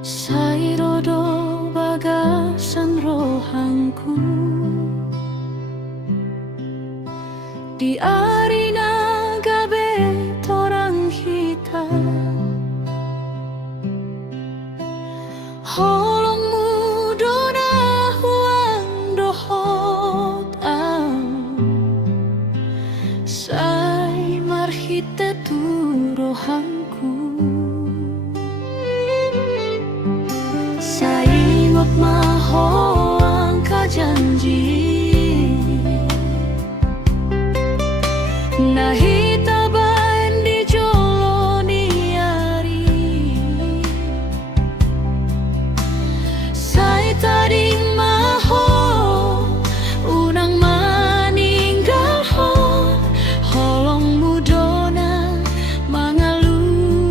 Sairodo bagasan rohangku di arena gabe torang hita holong mudona huang dohot sai marhite tu rohangku saingot maho ang kajanji nahita baen di joloni ari sai tading maho unang maninggal hon holong mudona mangalului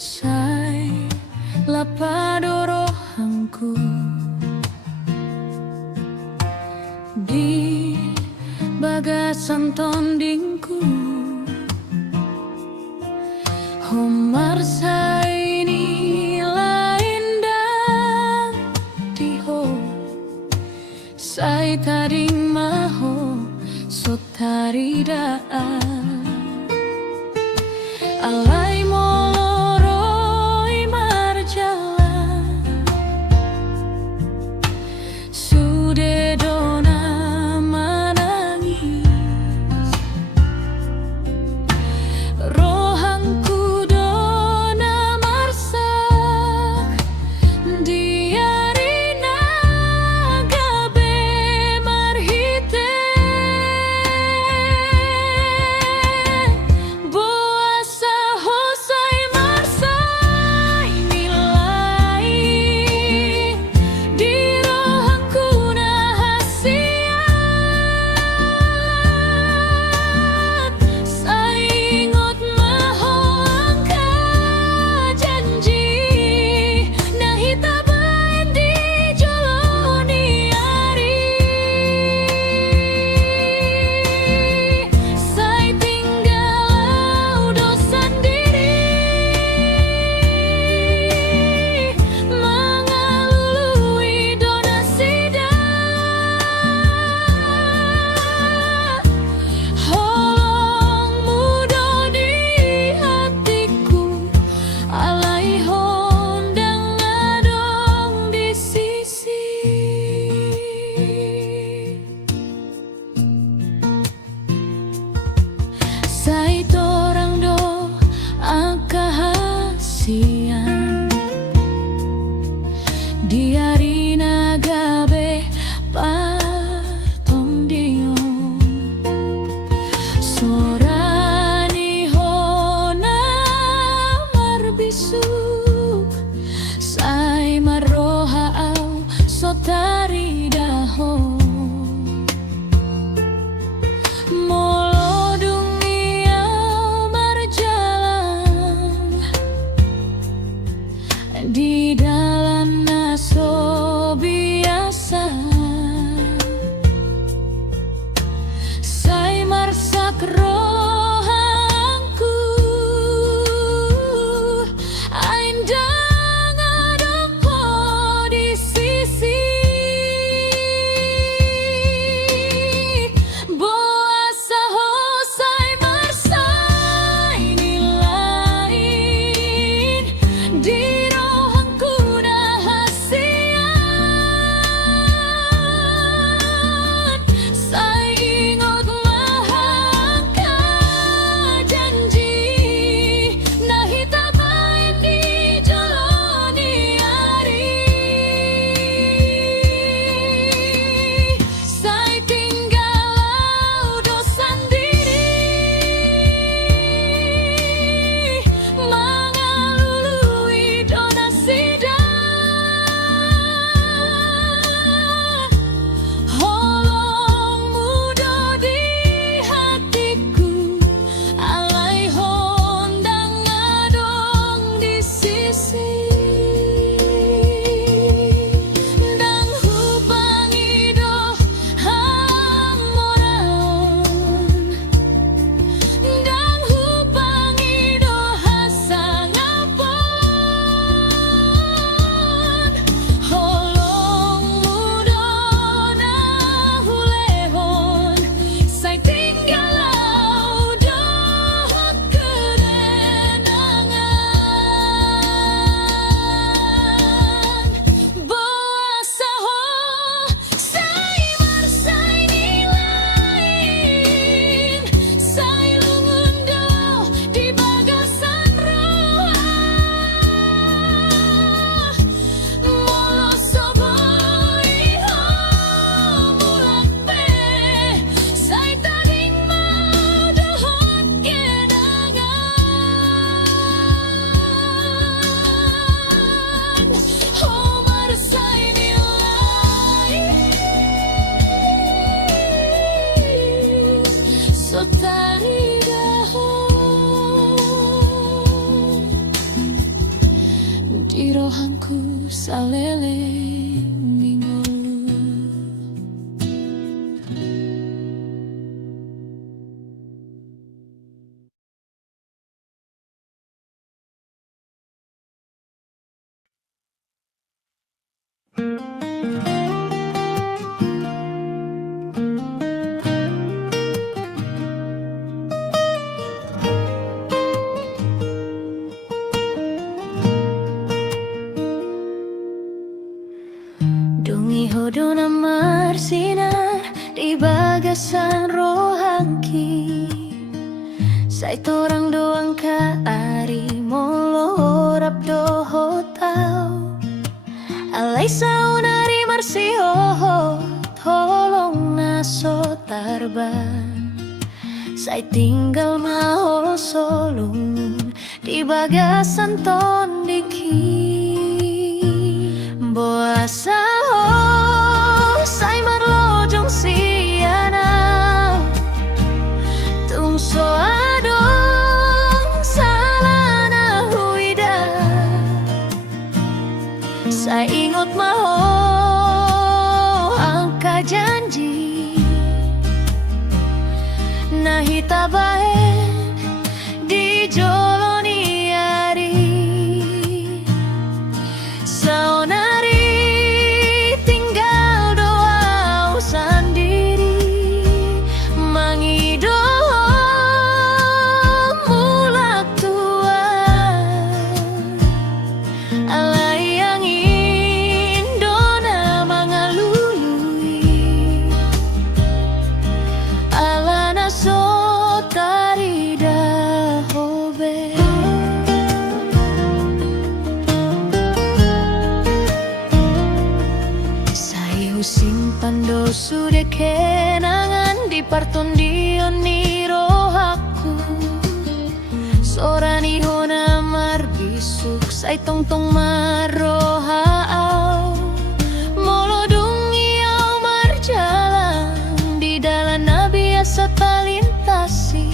Sai lapadorohanku di bagasan tondingku Homar saini lain dan diho Sai taring maho sotaridaan Alai moloroi marjala Sude dona manangis Rohanku dona marsak Diarina gabe marhite Sai torang do akahasian Diarina gabe partondio Sorani hona marbisuk Sai maroha au sotari daho Di dalam naso biasa Sai marsak rohangku Aindang adampo di sisi Boasa ho sai marsai nilain Di rohangku rohanku salele minggu. Dungi hodona marsinar di bagasan rohangki. Sai torang doang ka ari molorap doho tau. Alai saunari marsiho tolong naso tarban. Sai tinggal maho solung di bagasan tondiki. Boasa ho sai marlojong siana tung so adong salana huida sai ingot maho angka janji nahita bae di joloni ari saonari tinggal doa sendiri mangido mulak tua alai yang indona mangalului alana so tarida hobe. Sayu simpan dosu de kenangan di partondion ni rohaku sorani hona marbisuk sai tongtong marohaau molodung iau marjalan di dalam biasa talintasi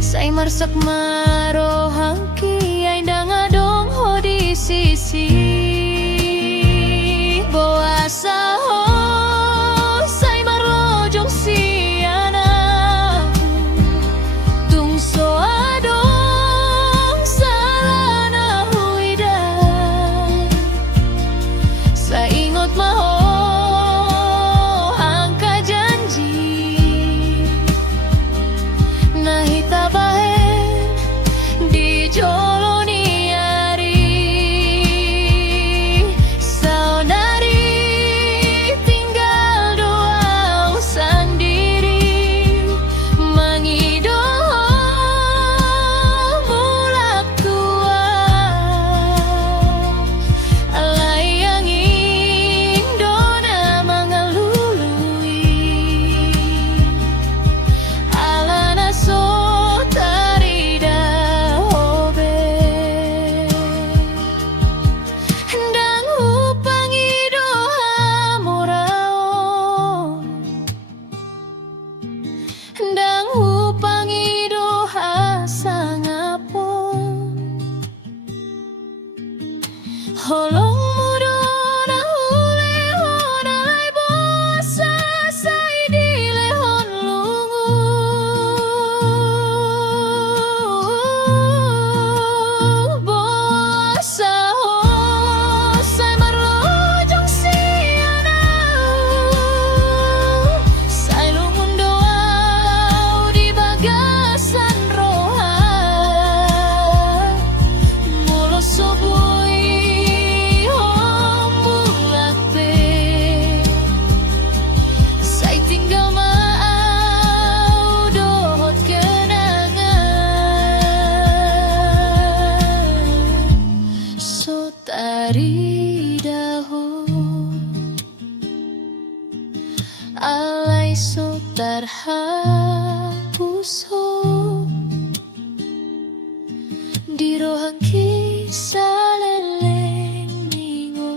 sai marsak marohangki ainda ngadong ho di sisi boasa ho sai marlojong siana tung so adong salana huida sai ingot maho angka janji nahita bae di joloni ari saonari tinggal doa sendiri mangido mulak tua alai yang indona mangalului alana so tarida hobe ndang upangi doha moraon ndang upangi doha sangapon holong mudona hulehon alai bosa sai di lehon lungu bosa ho sai marlojong siana sai lungun doau di bagasan roha mulo sobui ho mulak be sai tinggal maau dohot kenangan so tarida ho alai so tarhapus ho di rohangki saleleng minggu.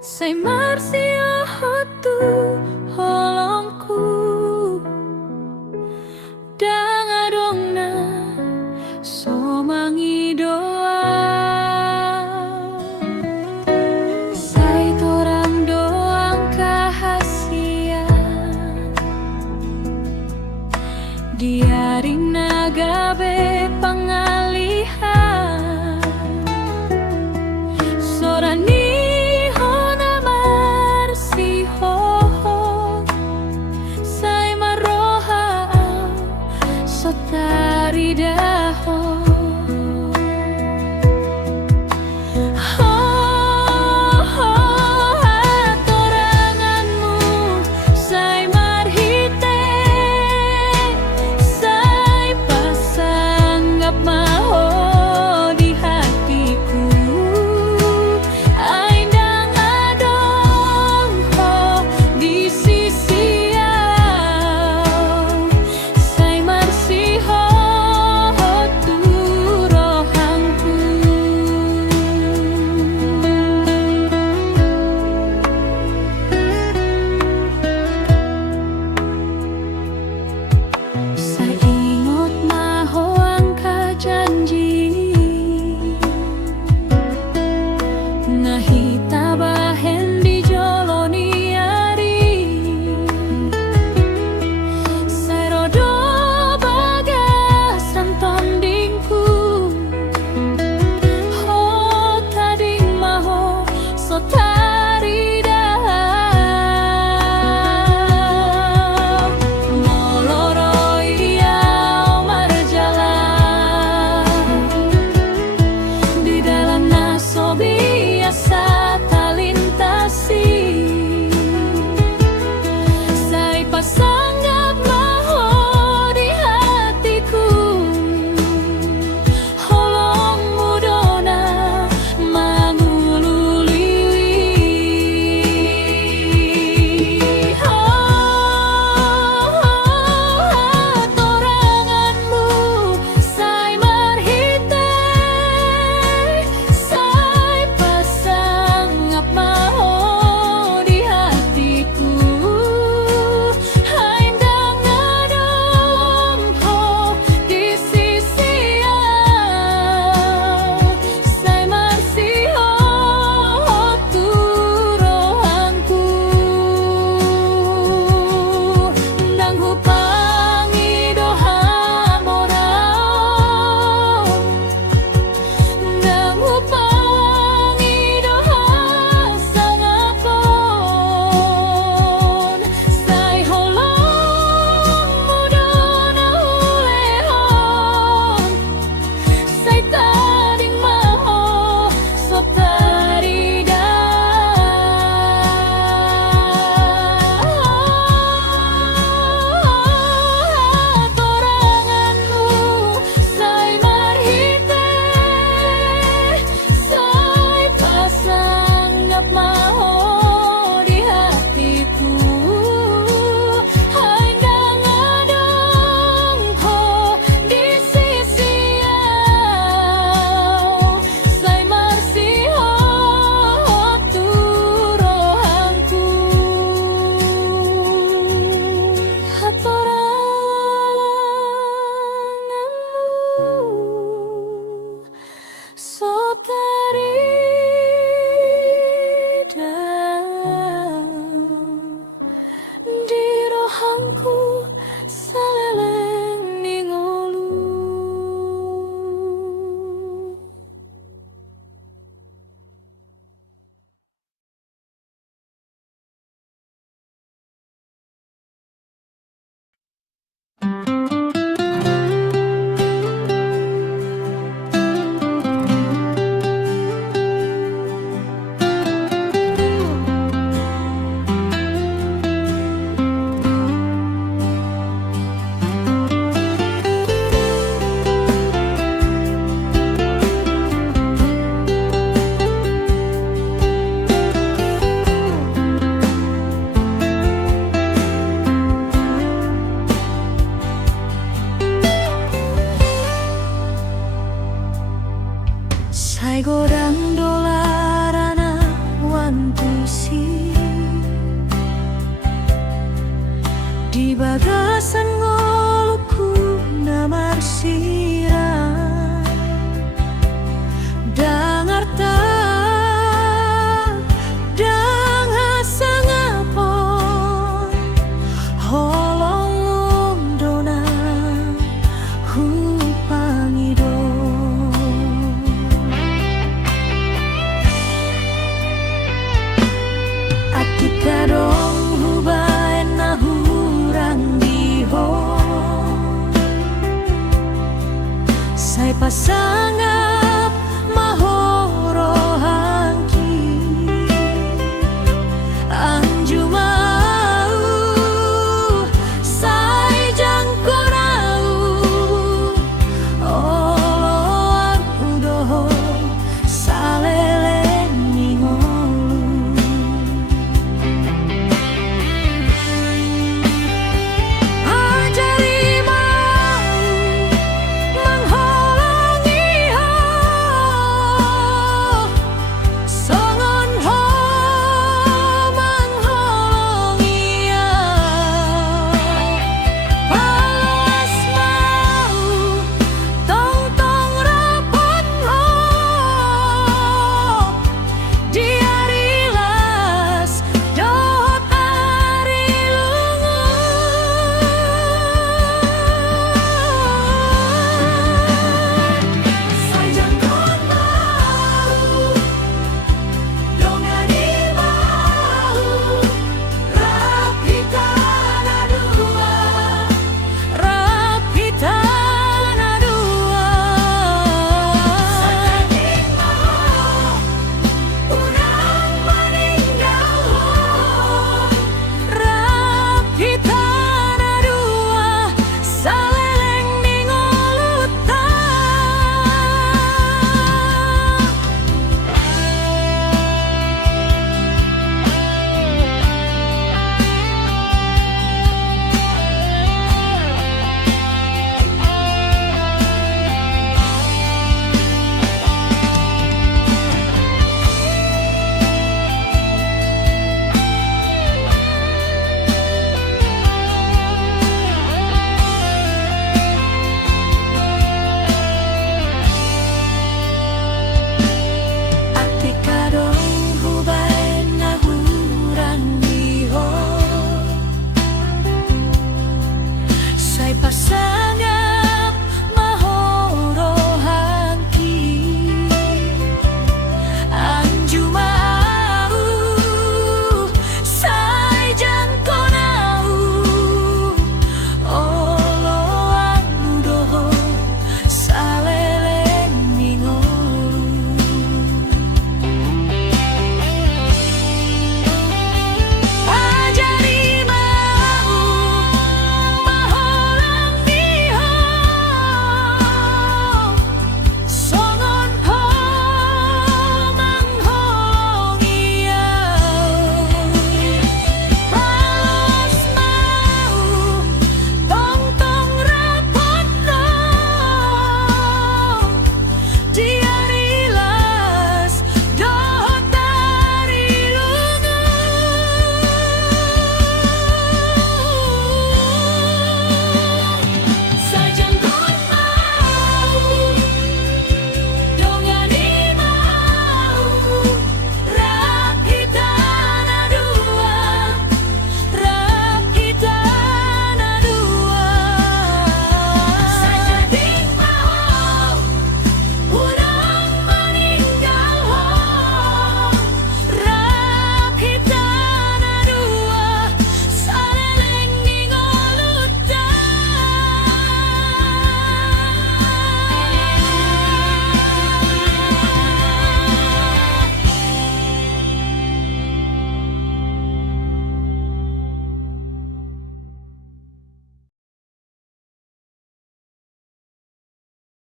Say marsia hotu holongku dangadongna somangi doa. Say torang doang kahasian diaring nagabe pangalihan sorani 살고랑 돌아라나 완두 pasangan